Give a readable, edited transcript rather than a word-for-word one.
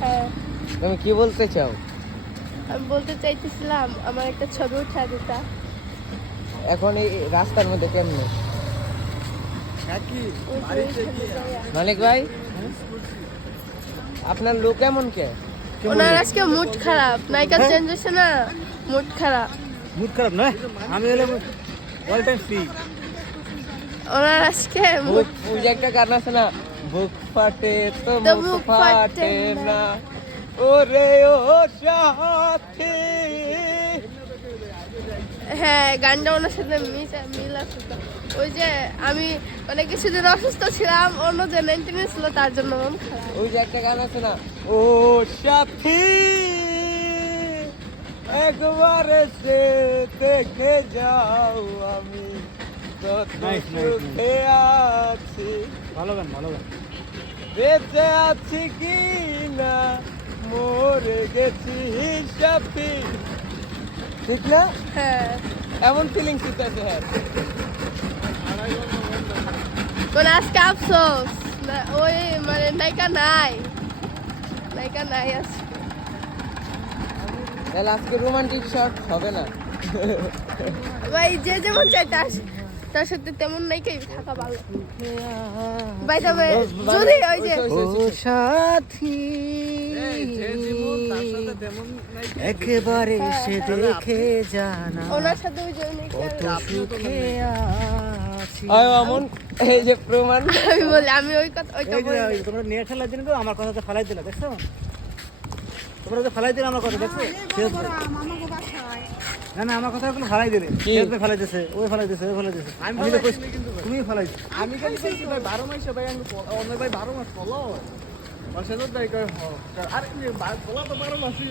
হ্যাঁ, তুমি কি বলতে চাও? আমি বলতে চাইতেছিলাম আমার একটা ছবি উঠা দিতা। এখন এই রাস্তার মধ্যে কেমনে? মালিক ভাই, আপনার লোক কেমন কে? ওনার আজকে মুড খারাপ, নায়িকা চেঞ্জ হয়েছে না, মুড খারাপ। মুড খারাপ নয়, আমি হলে অল টাইম ফ্রি। ওনার আজকে বুক, ওই যে একটা গান আছে না, বুক ফাটে তো তো মুখ মুখ ফাটে ফাটে না, ওরে ও সাথী। হ্যাঁ, গানটা ওনার সাথে মিল আছে তো। ওই যে আমি অনেক কিছুদিন অসুস্থ ছিলাম, অন্য যে মেনটেনেন্স ছিল তার জন্য মন খারাপ। ওই যে একটা গান আছে না, ও সাথী একবার এসে দেখে যাও আমি কত Nice, nice, সুখে আছি, ভালো গান, ভালো গান। বেঁচে আছি কি না মরে গেছি সাথী। ঠিক না? হ্যাঁ, এমন ফিলিংস হইতেছে। হ্যাঁ, মানে আজকে আফসোস ওই মানে নায়িকা নাই, নায়িকা নাই আজকে। তাহলে আজকে রোমান্টিক শট হবে না। ভাই যে যেমন চাই তার সাথে তেমন নায়িকাই থাকা ভালো। ভাই তবে যদি ওই যে ও সাথী একেবারে এসে দেখে জানা ওনার সাথে ওই যে নায়িকা, কত সুখে আছি। এমন এই যে প্রমাণ। আমি বলি আমি ওইটা এই যে বলি। ওই তোমরা নিয়ে খেলার জন্য তো আমার কথাটা ফালাই দিলা, দেখছো? তোমরা যে ফালাই দিলে আমার কথা, দেখছো? না না, আমার কথা কোনো ফালাই দিলে, কি? কে ফালাই দিছে, ওই ফালাই দিছে, ওই ফালাই দিছে। আমি তো কইছি, তুমি ফালাই দিছো। আমি কেন বলছি ভাই 12 মাসে ভাই আমি অন্য ভাই 12 মাস ফলো বাসা তো তাই কয় হ আরে ফলো তো 12 মাসই